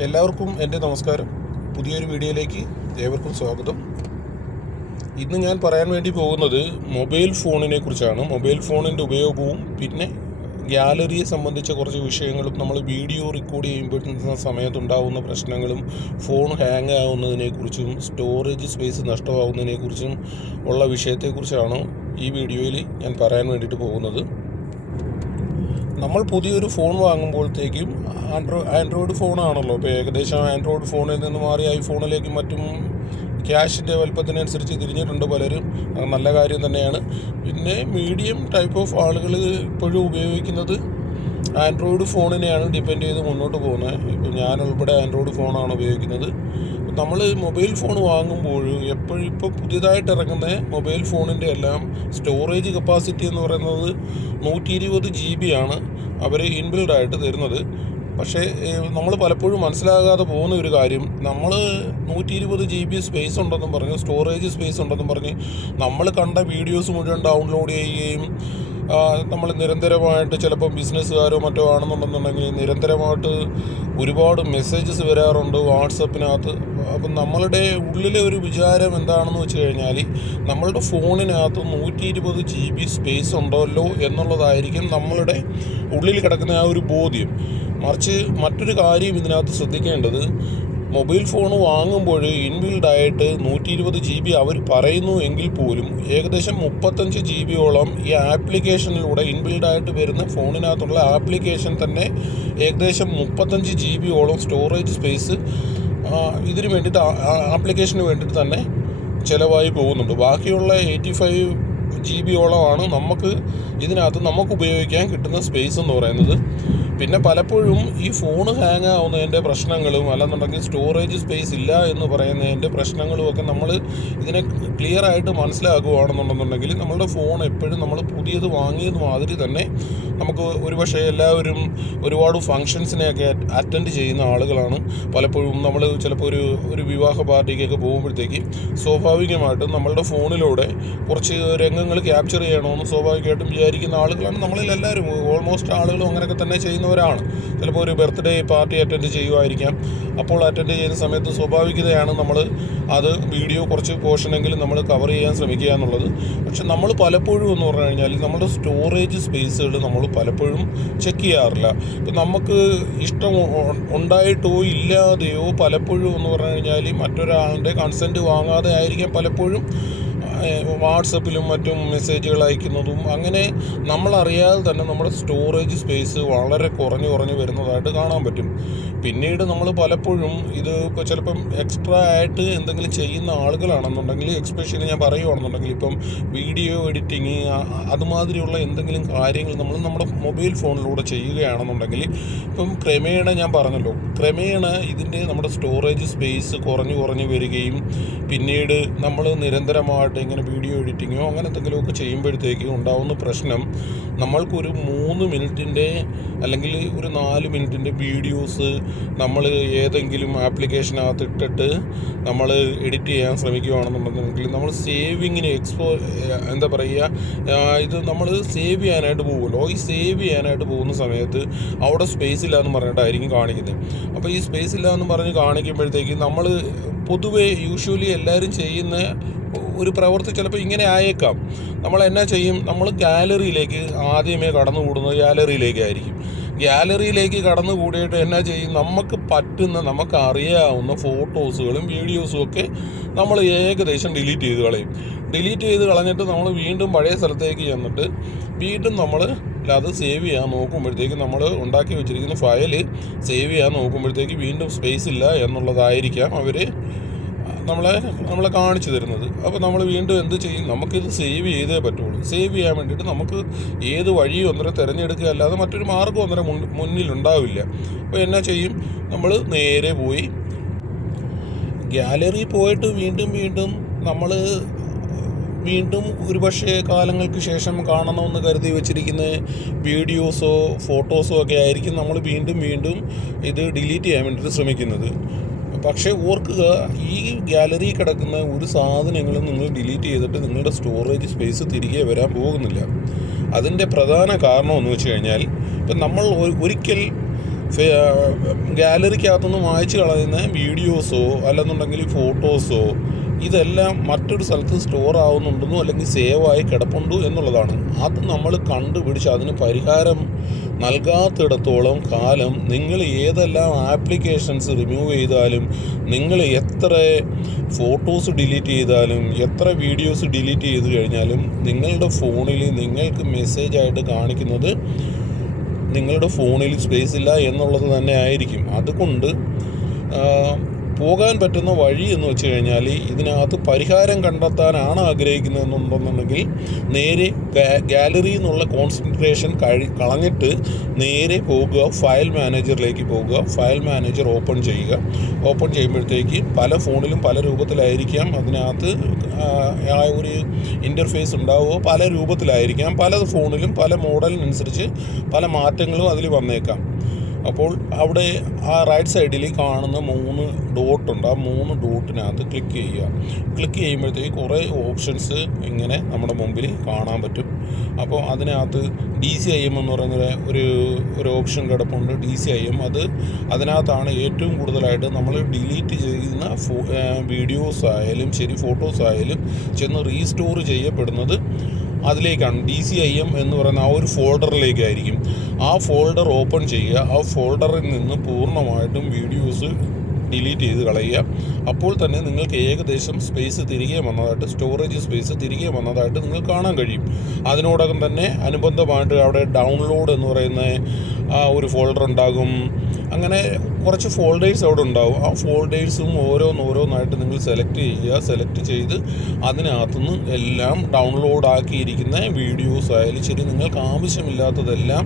എല്ലാവർക്കും എൻ്റെ നമസ്കാരം. പുതിയൊരു വീഡിയോയിലേക്ക് ഏവർക്കും സ്വാഗതം. ഇന്ന് ഞാൻ പറയാൻ വേണ്ടി പോകുന്നത് മൊബൈൽ ഫോണിനെ കുറിച്ചാണ്. മൊബൈൽ ഫോണിൻ്റെ ഉപയോഗവും പിന്നെ ഗ്യാലറിയെ സംബന്ധിച്ച കുറച്ച് വിഷയങ്ങളും, നമ്മൾ വീഡിയോ റെക്കോർഡ് ചെയ്യുമ്പോഴുന്ന സമയത്തുണ്ടാകുന്ന പ്രശ്നങ്ങളും, ഫോൺ ഹാങ് ആവുന്നതിനെക്കുറിച്ചും സ്റ്റോറേജ് സ്പേസ് നഷ്ടമാവുന്നതിനെക്കുറിച്ചും ഉള്ള വിഷയത്തെക്കുറിച്ചാണ് ഈ വീഡിയോയിൽ ഞാൻ പറയാൻ വേണ്ടിയിട്ട് പോകുന്നത്. നമ്മൾ പുതിയൊരു ഫോൺ വാങ്ങുമ്പോഴത്തേക്കും ആൻഡ്രോയിഡ് ഫോണാണല്ലോ. ഇപ്പോൾ ഏകദേശം ആൻഡ്രോയിഡ് ഫോണിൽ നിന്ന് മാറി ഐഫോണിലേക്കും മറ്റും ക്യാഷിൻ്റെ വലുപ്പത്തിനനുസരിച്ച് തിരിഞ്ഞിട്ടുണ്ട് പലരും. അത് നല്ല കാര്യം തന്നെയാണ്. പിന്നെ മീഡിയം ടൈപ്പ് ഓഫ് ആളുകൾ ഇപ്പോഴും ഉപയോഗിക്കുന്നത് ആൻഡ്രോയിഡ് ഫോണിനെയാണ് ഡിപ്പെൻഡ് ചെയ്ത് മുന്നോട്ട് പോകുന്നത്. ഇപ്പോൾ ഞാനുൾപ്പെടെ ആൻഡ്രോയിഡ് ഫോണാണ് ഉപയോഗിക്കുന്നത്. നമ്മൾ മൊബൈൽ ഫോൺ വാങ്ങുമ്പോൾ എപ്പോഴും ഇപ്പോൾ പുതിയതായിട്ട് ഇറങ്ങുന്ന മൊബൈൽ ഫോണിൻ്റെ എല്ലാം സ്റ്റോറേജ് കപ്പാസിറ്റി എന്ന് പറയുന്നത് 120 GB ആണ് അവർ ഇൻബിൽഡായിട്ട് തരുന്നത്. പക്ഷേ നമ്മൾ പലപ്പോഴും മനസ്സിലാകാതെ പോകുന്ന ഒരു കാര്യം, നമ്മൾ 120 GB സ്പേസ് ഉണ്ടെന്നും പറഞ്ഞ്, സ്റ്റോറേജ് സ്പേസ് ഉണ്ടെന്നും പറഞ്ഞ് നമ്മൾ കണ്ട വീഡിയോസ് മുഴുവൻ ഡൗൺലോഡ് ചെയ്യുകയും നമ്മൾ നിരന്തരമായിട്ട്, ചിലപ്പോൾ ബിസിനസ്സുകാരോ മറ്റോ ആണെന്നുണ്ടെന്നുണ്ടെങ്കിൽ നിരന്തരമായിട്ട് ഒരുപാട് മെസ്സേജസ് വരാറുണ്ട് വാട്സപ്പിനകത്ത്. അപ്പം നമ്മളുടെ ഉള്ളിലെ ഒരു വിചാരം എന്താണെന്ന് വെച്ച് കഴിഞ്ഞാൽ, നമ്മളുടെ ഫോണിനകത്ത് 120 GB സ്പേസ് ഉണ്ടല്ലോ എന്നുള്ളതായിരിക്കും നമ്മളുടെ ഉള്ളിൽ കിടക്കുന്ന ആ ഒരു ബോധ്യം. മറിച്ച് മറ്റൊരു കാര്യം ഇതിനകത്ത് ശ്രദ്ധിക്കേണ്ടത്, മൊബൈൽ ഫോൺ വാങ്ങുമ്പോൾ ഇൻബിൽഡായിട്ട് 120 GB അവർ പറയുന്നു എങ്കിൽ പോലും ഏകദേശം 35 GB ഈ ആപ്ലിക്കേഷനിലൂടെ ഇൻബിൽഡായിട്ട് വരുന്ന ഫോണിനകത്തുള്ള ആപ്ലിക്കേഷൻ തന്നെ ഏകദേശം 35 GB സ്റ്റോറേജ് സ്പേസ് ഇതിന് വേണ്ടിയിട്ട്, ആപ്ലിക്കേഷന് വേണ്ടിയിട്ട് തന്നെ ചിലവായി പോകുന്നുണ്ട്. ബാക്കിയുള്ള 85 GB നമുക്ക് ഇതിനകത്ത് നമുക്ക് ഉപയോഗിക്കാൻ കിട്ടുന്ന സ്പേസ് എന്ന് പറയുന്നത്. പിന്നെ പലപ്പോഴും ഈ ഫോൺ ഹാങ് ആവുന്നതിൻ്റെ പ്രശ്നങ്ങളും, അല്ലെന്നുണ്ടെങ്കിൽ സ്റ്റോറേജ് സ്പേസ് ഇല്ല എന്ന് പറയുന്നതിൻ്റെ പ്രശ്നങ്ങളും ഒക്കെ നമ്മൾ ഇതിനെ ക്ലിയർ ആയിട്ട് മനസ്സിലാക്കുകയാണെന്നുണ്ടെന്നുണ്ടെങ്കിൽ, നമ്മളുടെ ഫോൺ എപ്പോഴും നമ്മൾ പുതിയത് വാങ്ങിയത് മാതിരി തന്നെ നമുക്ക്, ഒരുപക്ഷെ എല്ലാവരും ഒരുപാട് ഫങ്ഷൻസിനെയൊക്കെ അറ്റൻഡ് ചെയ്യുന്ന ആളുകളാണ്. പലപ്പോഴും നമ്മൾ ചിലപ്പോൾ ഒരു വിവാഹ പാർട്ടിക്കൊക്കെ പോകുമ്പോഴത്തേക്ക് സ്വാഭാവികമായിട്ടും നമ്മളുടെ ഫോണിലൂടെ കുറച്ച് രംഗങ്ങൾ ക്യാപ്ചർ ചെയ്യണമെന്ന് സ്വാഭാവികമായിട്ടും വിചാരിക്കുന്ന ആളുകളാണ് നമ്മളിൽ എല്ലാവരും. ഓൾമോസ്റ്റ് ആളുകളും അങ്ങനെയൊക്കെ തന്നെ ചെയ്യുന്നവരാണ്. ചിലപ്പോൾ ഒരു ബർത്ത്ഡേ പാർട്ടി അറ്റൻഡ് ചെയ്യുമായിരിക്കാം. അപ്പോൾ അറ്റൻഡ് ചെയ്യുന്ന സമയത്ത് സ്വാഭാവികതയാണ് നമ്മൾ അത് വീഡിയോ കുറച്ച് പോർഷനെങ്കിലും നമ്മൾ കവർ ചെയ്യാൻ ശ്രമിക്കുക എന്നുള്ളത്. പക്ഷെ നമ്മൾ പലപ്പോഴും എന്ന് പറഞ്ഞു കഴിഞ്ഞാൽ നമ്മുടെ സ്റ്റോറേജ് സ്പേസുകൾ നമ്മൾ പലപ്പോഴും ചെക്ക് ചെയ്യാറില്ല. ഇപ്പം നമുക്ക് ഇഷ്ടം ഉണ്ടായിട്ടോ ഇല്ലാതെയോ പലപ്പോഴും എന്ന് പറഞ്ഞു കഴിഞ്ഞാൽ മറ്റൊരാളുടെ കൺസെൻറ്റ് വാങ്ങാതെ ആയിരിക്കാം പലപ്പോഴും വാട്സപ്പിലും മറ്റും മെസ്സേജുകൾ അയക്കുന്നതും. അങ്ങനെ നമ്മളറിയാതെ തന്നെ നമ്മുടെ സ്റ്റോറേജ് സ്പേസ് വളരെ കുറഞ്ഞു വരുന്നതായിട്ട് കാണാൻ പറ്റും. പിന്നീട് നമ്മൾ പലപ്പോഴും ഇത് ഇപ്പോൾ ചിലപ്പം എക്സ്ട്രാ ആയിട്ട് എന്തെങ്കിലും ചെയ്യുന്ന ആളുകളാണെന്നുണ്ടെങ്കിൽ, എക്സ്പെഷ്യലി ഞാൻ പറയുകയാണെന്നുണ്ടെങ്കിൽ, ഇപ്പം വീഡിയോ എഡിറ്റിങ് അതുമാതിരിയുള്ള എന്തെങ്കിലും കാര്യങ്ങൾ നമ്മൾ നമ്മുടെ മൊബൈൽ ഫോണിലൂടെ ചെയ്യുകയാണെന്നുണ്ടെങ്കിൽ, ഇപ്പം ക്രമേണ ഞാൻ പറഞ്ഞല്ലോ, ക്രമേണ ഇതിൻ്റെ നമ്മുടെ സ്റ്റോറേജ് സ്പേസ് കുറഞ്ഞു വരികയും, പിന്നീട് നമ്മൾ നിരന്തരമായിട്ട് ഇങ്ങനെ വീഡിയോ എഡിറ്റിങ്ങോ അങ്ങനെ എന്തെങ്കിലുമൊക്കെ ചെയ്യുമ്പോഴത്തേക്ക് ഉണ്ടാകുന്ന പ്രശ്നം, നമ്മൾക്കൊരു 3 മിനിറ്റിൻ്റെ അല്ലെങ്കിൽ ഒരു 4 മിനിറ്റിൻ്റെ വീഡിയോസ് നമ്മൾ ഏതെങ്കിലും ആപ്ലിക്കേഷനകത്ത് ഇട്ടിട്ട് നമ്മൾ എഡിറ്റ് ചെയ്യാൻ ശ്രമിക്കുകയാണെന്നുണ്ടെങ്കിൽ, നമ്മൾ സേവിങ്ങിന് എന്താ പറയുക, ഇത് നമ്മൾ സേവ് ചെയ്യാനായിട്ട് പോകുമല്ലോ. ഈ സേവ് ചെയ്യാനായിട്ട് പോകുന്ന സമയത്ത് അവിടെ സ്പേസ് ഇല്ല എന്ന് പറഞ്ഞിട്ടായിരിക്കും കാണിക്കുന്നത്. അപ്പോൾ ഈ സ്പേസ് ഇല്ല എന്ന് പറഞ്ഞ് കാണിക്കുമ്പോഴത്തേക്ക് നമ്മൾ പൊതുവേ യൂഷ്വലി എല്ലാവരും ചെയ്യുന്ന ഒരു പ്രവൃത്തി ചിലപ്പോൾ ഇങ്ങനെ ആയേക്കാം. നമ്മൾ എന്നാ ചെയ്യും, നമ്മൾ ഗാലറിയിലേക്ക് ആദ്യമേ കടന്നുകൂടുന്നത് ഗാലറിയിലേക്കായിരിക്കും. ഗാലറിയിലേക്ക് കടന്നു കൂടിയിട്ട് എന്നാ ചെയ്യും, നമുക്ക് പറ്റുന്ന, നമുക്ക് അറിയാവുന്ന ഫോട്ടോസുകളും വീഡിയോസും ഒക്കെ നമ്മൾ ഏകദേശം ഡിലീറ്റ് ചെയ്ത് കളയും. ഡിലീറ്റ് ചെയ്ത് കളഞ്ഞിട്ട് നമ്മൾ വീണ്ടും പഴയ സ്ഥലത്തേക്ക് ചെന്നിട്ട് വീണ്ടും നമ്മൾ അത് സേവ് ചെയ്യാൻ നോക്കുമ്പോഴത്തേക്ക്, നമ്മൾ ഉണ്ടാക്കി വെച്ചിരിക്കുന്ന ഫയൽ സേവ് ചെയ്യാൻ നോക്കുമ്പോഴത്തേക്ക് വീണ്ടും സ്പേസ് ഇല്ല എന്നുള്ളതായിരിക്കാം നമ്മളെ കാണിച്ചു തരുന്നത്. അപ്പോൾ നമ്മൾ വീണ്ടും എന്ത് ചെയ്യും, നമുക്കിത് സേവ് ചെയ്തേ പറ്റുള്ളൂ. സേവ് ചെയ്യാൻ വേണ്ടിയിട്ട് നമുക്ക് ഏത് വഴിയും ഒന്നര തിരഞ്ഞെടുക്കുക അല്ലാതെ മറ്റൊരു മാർഗ്ഗം ഒന്നര മുന്നിലുണ്ടാവില്ല. അപ്പോൾ എന്നാ ചെയ്യും, നമ്മൾ നേരെ പോയി ഗാലറി പോയിട്ട് വീണ്ടും ഒരുപക്ഷെ കാലങ്ങൾക്ക് ശേഷം കാണണമെന്ന് കരുതി വെച്ചിരിക്കുന്ന വീഡിയോസോ ഫോട്ടോസോ ഒക്കെ ആയിരിക്കും നമ്മൾ വീണ്ടും ഇത് ഡിലീറ്റ് ചെയ്യാൻ വേണ്ടിയിട്ട് ശ്രമിക്കുന്നത്. പക്ഷേ ഓർക്കുക, ഈ ഗാലറി കിടക്കുന്ന ഒരു സാധനങ്ങളും നിങ്ങൾ ഡിലീറ്റ് ചെയ്തിട്ട് നിങ്ങളുടെ സ്റ്റോറേജ് സ്പേസ് തിരികെ വരാൻ പോകുന്നില്ല. അതിൻ്റെ പ്രധാന കാരണം എന്ന് വെച്ച് കഴിഞ്ഞാൽ, ഇപ്പം നമ്മൾ ഒരിക്കൽ ഗാലറിക്കകത്തുനിന്ന് മായ്ച്ച് കളയുന്ന വീഡിയോസോ അല്ലെന്നുണ്ടെങ്കിൽ ഫോട്ടോസോ ഇതെല്ലാം മറ്റൊരു സ്ഥലത്ത് സ്റ്റോർ ആവുന്നുണ്ടെന്നോ അല്ലെങ്കിൽ സേവായി കിടപ്പുണ്ടോ എന്നുള്ളതാണ്. അത് നമ്മൾ കണ്ടുപിടിച്ച് അതിന് പരിഹാരം നൽകാത്തിടത്തോളം കാലം നിങ്ങൾ ഏതെല്ലാം ആപ്ലിക്കേഷൻസ് റിമൂവ് ചെയ്താലും, നിങ്ങൾ എത്ര ഫോട്ടോസ് ഡിലീറ്റ് ചെയ്താലും, എത്ര വീഡിയോസ് ഡിലീറ്റ് ചെയ്ത് കഴിഞ്ഞാലും നിങ്ങളുടെ ഫോണിൽ നിങ്ങൾക്ക് മെസ്സേജായിട്ട് കാണിക്കുന്നത് നിങ്ങളുടെ ഫോണിൽ സ്പേസ് ഇല്ല എന്നുള്ളത് തന്നെ ആയിരിക്കും. അതുകൊണ്ട് പോകാൻ പറ്റുന്ന വഴി എന്ന് വെച്ച് കഴിഞ്ഞാൽ, ഇതിനകത്ത് പരിഹാരം കണ്ടെത്താനാണ് ആഗ്രഹിക്കുന്നതെന്നുണ്ടെന്നുണ്ടെങ്കിൽ നേരെ ഗാലറി എന്നുള്ള കോൺസെൻട്രേഷൻ കളഞ്ഞിട്ട് നേരെ പോകുക, ഫയൽ മാനേജറിലേക്ക് പോകുക. ഫയൽ മാനേജർ ഓപ്പൺ ചെയ്യുക. ഓപ്പൺ ചെയ്യുമ്പോഴത്തേക്ക് പല ഫോണിലും പല രൂപത്തിലായിരിക്കാം അതിനകത്ത് ആ ഒരു ഇൻ്റർഫേസ് ഉണ്ടാവുക, പല രൂപത്തിലായിരിക്കാം. പല ഫോണിലും പല മോഡലിനനുസരിച്ച് പല മാറ്റങ്ങളും അതിൽ വന്നേക്കാം. അപ്പോൾ അവിടെ ആ റൈറ്റ് സൈഡിൽ കാണുന്ന 3 ഡോട്ടുണ്ട്. ആ 3 ഡോട്ടിനകത്ത് ക്ലിക്ക് ചെയ്യുക. ക്ലിക്ക് ചെയ്യുമ്പോഴത്തേക്ക് കുറേ ഓപ്ഷൻസ് ഇങ്ങനെ നമ്മുടെ മുമ്പിൽ കാണാൻ പറ്റും. അപ്പോൾ അതിനകത്ത് DCIM എന്ന് പറയുന്ന ഒരു ഓപ്ഷൻ കിടപ്പുണ്ട്. DCIM അതിനകത്താണ് ഏറ്റവും കൂടുതലായിട്ട് നമ്മൾ ഡിലീറ്റ് ചെയ്യുന്ന വീഡിയോസ് ആയാലും ശരി, ഫോട്ടോസ് ആയാലും ചെന്ന് റീസ്റ്റോർ ചെയ്യപ്പെടുന്നത് അതിലേക്കാണ്. DCIM എന്ന് പറയുന്ന ആ ഒരു ഫോൾഡറിലേക്കായിരിക്കും. ആ ഫോൾഡർ ഓപ്പൺ ചെയ്യുക. ആ ഫോൾഡറിൽ നിന്ന് പൂർണ്ണമായിട്ടും വീഡിയോസ് ഡിലീറ്റ് ചെയ്ത് കളയുക. അപ്പോൾ തന്നെ നിങ്ങൾക്ക് ഏകദേശം സ്പേസ് തിരികെ വന്നതായിട്ട്, സ്റ്റോറേജ് സ്പേസ് തിരികെ വന്നതായിട്ട് നിങ്ങൾക്ക് കാണാൻ കഴിയും. അതിനോടകം തന്നെ അനുബന്ധമായിട്ട് അവിടെ ഡൗൺലോഡ് എന്ന് പറയുന്ന ആ ഒരു ഫോൾഡർ ഉണ്ടാകും. അങ്ങനെ കുറച്ച് ഫോൾഡേഴ്സ് അവിടെ ഉണ്ടാകും. ആ ഫോൾഡേഴ്സും ഓരോന്നായിട്ട് നിങ്ങൾ സെലക്ട് ചെയ്യുക. സെലക്ട് ചെയ്ത് അതിനകത്തുനിന്ന് എല്ലാം ഡൗൺലോഡ് ആക്കിയിരിക്കുന്ന വീഡിയോസ് ആയാലും ശരി, നിങ്ങൾക്ക് ആവശ്യമില്ലാത്തതെല്ലാം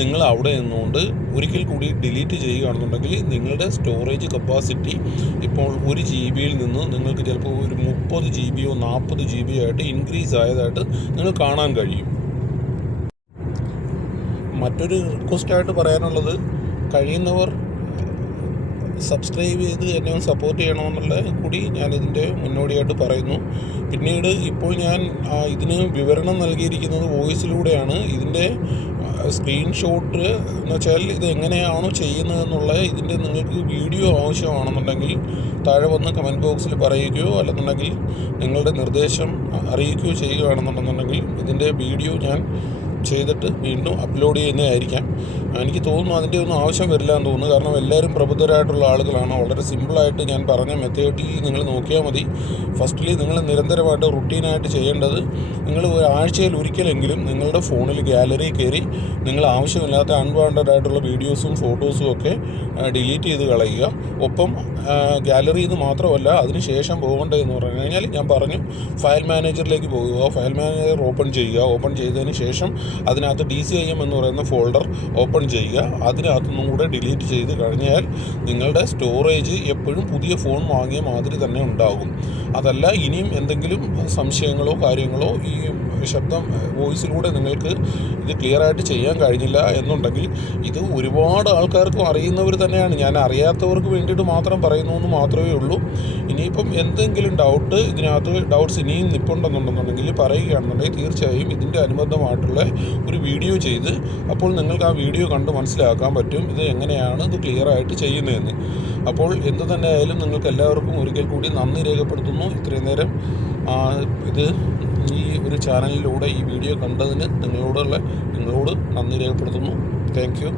നിങ്ങൾ അവിടെ നിന്നുകൊണ്ട് ഒരിക്കൽ കൂടി ഡിലീറ്റ് ചെയ്യുകയാണെന്നുണ്ടെങ്കിൽ നിങ്ങളുടെ സ്റ്റോറേജ് കപ്പാസിറ്റി ഇപ്പോൾ 1 GB നിന്ന് നിങ്ങൾക്ക് ചിലപ്പോൾ ഒരു 30 GB 40 GB ആയിട്ട് ഇൻക്രീസ് ആയതായിട്ട് നിങ്ങൾക്ക് കാണാൻ കഴിയും. മറ്റൊരു റിക്വസ്റ്റായിട്ട് പറയാനുള്ളത്, കഴിയുന്നവർ സബ്സ്ക്രൈബ് ചെയ്ത് എന്നെ സപ്പോർട്ട് ചെയ്യണമെന്നുള്ള കൂടി ഞാനിതിൻ്റെ മുന്നോടിയായിട്ട് പറയുന്നു. പിന്നീട് ഇപ്പോൾ ഞാൻ ഇതിന് വിവരണം നൽകിയിരിക്കുന്നത് വോയിസിലൂടെയാണ്. ഇതിൻ്റെ സ്ക്രീൻഷോട്ട് എന്ന് വെച്ചാൽ ഇത് എങ്ങനെയാണോ ചെയ്യുന്നതെന്നുള്ള ഇതിൻ്റെ നിങ്ങൾക്ക് വീഡിയോ ആവശ്യമാണെന്നുണ്ടെങ്കിൽ താഴെ വന്ന് കമൻറ്റ് ബോക്സിൽ പറയുകയോ അല്ലെന്നുണ്ടെങ്കിൽ നിങ്ങളുടെ നിർദ്ദേശം അറിയിക്കുകയോ ചെയ്യുകയാണെന്നുണ്ടെന്നുണ്ടെങ്കിൽ ഇതിൻ്റെ വീഡിയോ ഞാൻ ചെയ്തിട്ട് വീണ്ടും അപ്ലോഡ് ചെയ്യുന്നതായിരിക്കാം. എനിക്ക് തോന്നുന്നു അതിൻ്റെ ഒന്നും ആവശ്യം വരില്ല എന്ന് തോന്നുന്നു. കാരണം എല്ലാവരും പ്രബുദ്ധരായിട്ടുള്ള ആളുകളാണ്. വളരെ സിമ്പിളായിട്ട് ഞാൻ പറഞ്ഞ മെത്തേഡിൽ നിങ്ങൾ നോക്കിയാൽ മതി. ഫസ്റ്റ്ലി നിങ്ങൾ നിരന്തരമായിട്ട് റുട്ടീനായിട്ട് ചെയ്യേണ്ടത്, നിങ്ങൾ ആഴ്ചയിൽ ഒരിക്കലെങ്കിലും നിങ്ങളുടെ ഫോണിൽ ഗാലറി കയറി നിങ്ങൾ ആവശ്യമില്ലാത്ത അൺവാണ്ടഡ് ആയിട്ടുള്ള വീഡിയോസും ഫോട്ടോസും ഒക്കെ ഡിലീറ്റ് ചെയ്ത് കളയുക. ഒപ്പം ഗാലറിയിൽ നിന്ന് മാത്രമല്ല, അതിന് ശേഷം പോകേണ്ടതെന്ന് പറഞ്ഞു കഴിഞ്ഞാൽ ഞാൻ പറഞ്ഞു, ഫയൽ മാനേജറിലേക്ക് പോകുക. ഫയൽ മാനേജർ ഓപ്പൺ ചെയ്യുക. ഓപ്പൺ ചെയ്തതിന് ശേഷം അതിനകത്ത് DCIM എന്ന് പറയുന്ന ഫോൾഡർ ഓപ്പൺ ചെയ്യുക. അതിനകത്തുനിന്നും കൂടെ ഡിലീറ്റ് ചെയ്ത് കഴിഞ്ഞാൽ നിങ്ങളുടെ സ്റ്റോറേജ് എപ്പോഴും പുതിയ ഫോൺ വാങ്ങിയ മാതിരി തന്നെ ഉണ്ടാകും. അതല്ല ഇനിയും എന്തെങ്കിലും സംശയങ്ങളോ കാര്യങ്ങളോ ഈ വോയിസിലൂടെ നിങ്ങൾക്ക് ഇത് ക്ലിയറായിട്ട് ചെയ്യാൻ കഴിഞ്ഞില്ല എന്നുണ്ടെങ്കിൽ, ഇത് ഒരുപാട് ആൾക്കാർക്കും അറിയുന്നവർ തന്നെയാണ്. ഞാൻ അറിയാത്തവർക്ക് വേണ്ടിയിട്ട് മാത്രം പറയുന്നു എന്ന് മാത്രമേ ഉള്ളൂ. ഇനിയിപ്പം എന്തെങ്കിലും ഇതിനകത്ത് ഡൗട്ട്സ് ഇനിയും നിൽപ്പുണ്ടെന്നുണ്ടെന്നുണ്ടെങ്കിൽ പറയുകയാണെന്നുണ്ടെങ്കിൽ തീർച്ചയായും ഇതിൻ്റെ അനുബന്ധമായിട്ടുള്ള ഒരു വീഡിയോ ചെയ്ത് അപ്പോൾ നിങ്ങൾക്ക് ആ വീഡിയോ കണ്ട് മനസ്സിലാക്കാൻ പറ്റും ഇത് എങ്ങനെയാണ് ഇത് ക്ലിയറായിട്ട് ചെയ്യുന്നതെന്ന്. അപ്പോൾ എന്ത് തന്നെ ആയാലും നിങ്ങൾക്ക് എല്ലാവർക്കും ഒരിക്കൽ കൂടി നന്ദി രേഖപ്പെടുത്തുന്നു. ഇത്രയും നേരം ഈ ഒരു ചാനലിലൂടെ ഈ വീഡിയോ കണ്ടതിന് നിങ്ങളോട് നന്ദി രേഖപ്പെടുത്തുന്നു. Thank you.